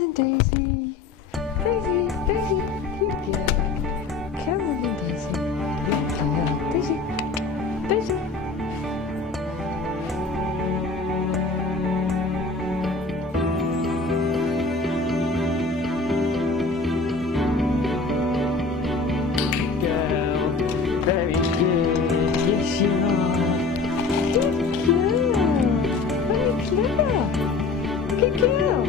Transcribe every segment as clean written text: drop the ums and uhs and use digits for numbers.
and Daisy. Daisy, Daisy, good girl. Cameron and Daisy, good girl. Daisy, Daisy. Good girl. Very good. Yes, you are. Good girl. Very clever. Good girl.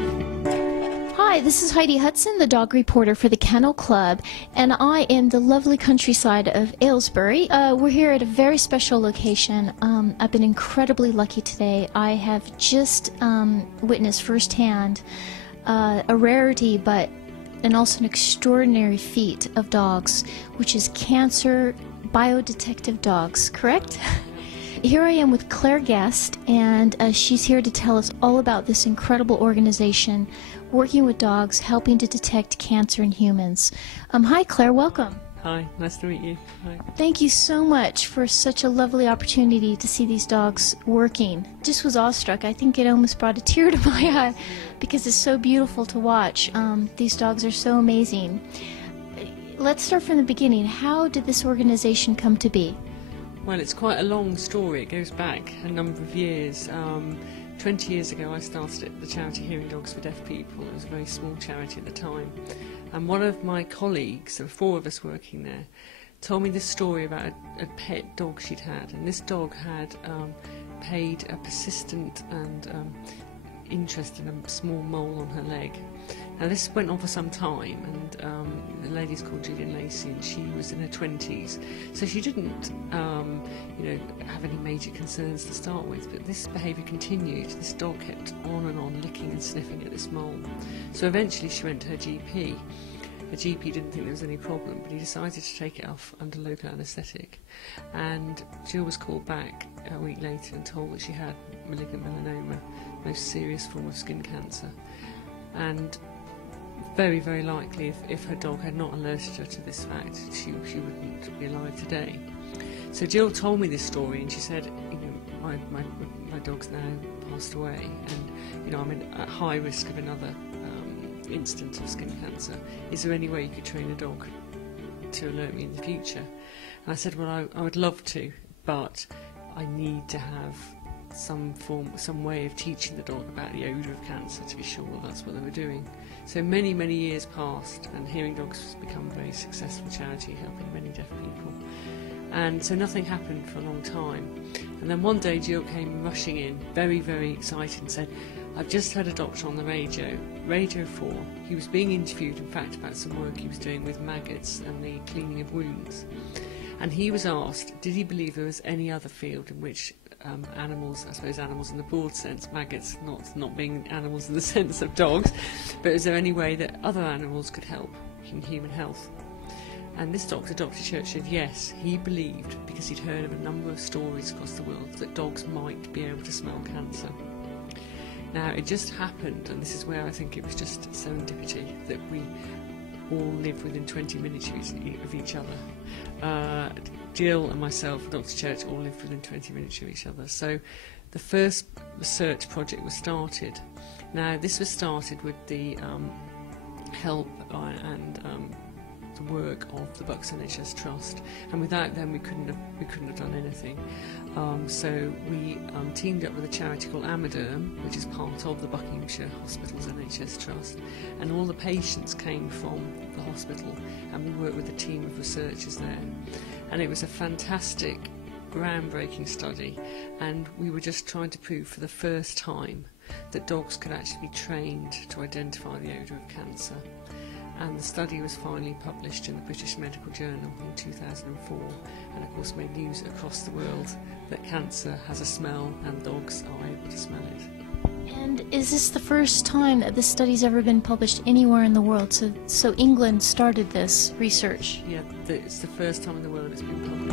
Hi, this is Heidi Hudson, the dog reporter for the Kennel Club, and I am the lovely countryside of Aylesbury. We're here at a very special location. I've been incredibly lucky today. I have just witnessed firsthand a rarity, and also an extraordinary feat of dogs, which is cancer biodetective dogs, correct? Here I am with Claire Guest, and she's here to tell us all about this incredible organization working with dogs, helping to detect cancer in humans. Hi Claire, welcome. Hi, nice to meet you. Hi. Thank you so much for such a lovely opportunity to see these dogs working. Just was awestruck. I think it almost brought a tear to my eye because it's so beautiful to watch. These dogs are so amazing. Let's start from the beginning. How did this organization come to be? Well, it's quite a long story. It goes back a number of years. 20 years ago I started the charity Hearing Dogs for Deaf People. It was a very small charity at the time. And one of my colleagues, there were 4 of us working there, told me this story about a pet dog she'd had. And this dog had paid a persistent and interest in a small mole on her leg. Now this went on for some time, and the lady's called Gillian Lacey, and she was in her 20s, so she didn't, have any major concerns to start with. But this behaviour continued. This dog kept on and on licking and sniffing at this mole. So eventually she went to her GP. The GP didn't think there was any problem, but he decided to take it off under local anaesthetic. And Jill was called back a week later and told that she had malignant melanoma, most serious form of skin cancer. And very, very likely, if her dog had not alerted her to this fact, she wouldn't be alive today. So Jill told me this story, and she said, my dog's now passed away, and I'm at high risk of another instance of skin cancer. Is there any way you could train a dog to alert me in the future? And I said, well, I would love to, but I need to have some way of teaching the dog about the odour of cancer to be sure that's what they were doing. So many, many years passed, and Hearing Dogs has become a very successful charity helping many deaf people. And so nothing happened for a long time. And then one day Jill came rushing in, very, very excited, and said, I've just had a doctor on the radio, Radio 4. He was being interviewed, in fact, about some work he was doing with maggots and the cleaning of wounds. And he was asked, did he believe there was any other field in which animals, I suppose animals in the broad sense, maggots not being animals in the sense of dogs, but is there any way that other animals could help in human health? And this doctor, Dr. Church, said yes, he believed, because he'd heard of a number of stories across the world, that dogs might be able to smell cancer. Now, it just happened, and this is where I think it was just serendipity, that we all lived within 20 minutes of each other. Jill and myself and Dr. Church all lived within 20 minutes of each other. So the first research project was started. Now, this was started with the help and the work of the Bucks NHS Trust, and without them we couldn't have done anything. So we teamed up with a charity called Amaderm, which is part of the Buckinghamshire Hospitals NHS Trust, and all the patients came from the hospital, and we worked with a team of researchers there. And it was a fantastic, groundbreaking study, and we were just trying to prove for the first time that dogs could actually be trained to identify the odour of cancer. And the study was finally published in the British Medical Journal in 2004, and of course made news across the world that cancer has a smell and dogs are able to smell it. And is this the first time that this study's ever been published anywhere in the world? So England started this research? Yeah, it's the first time in the world it's been published.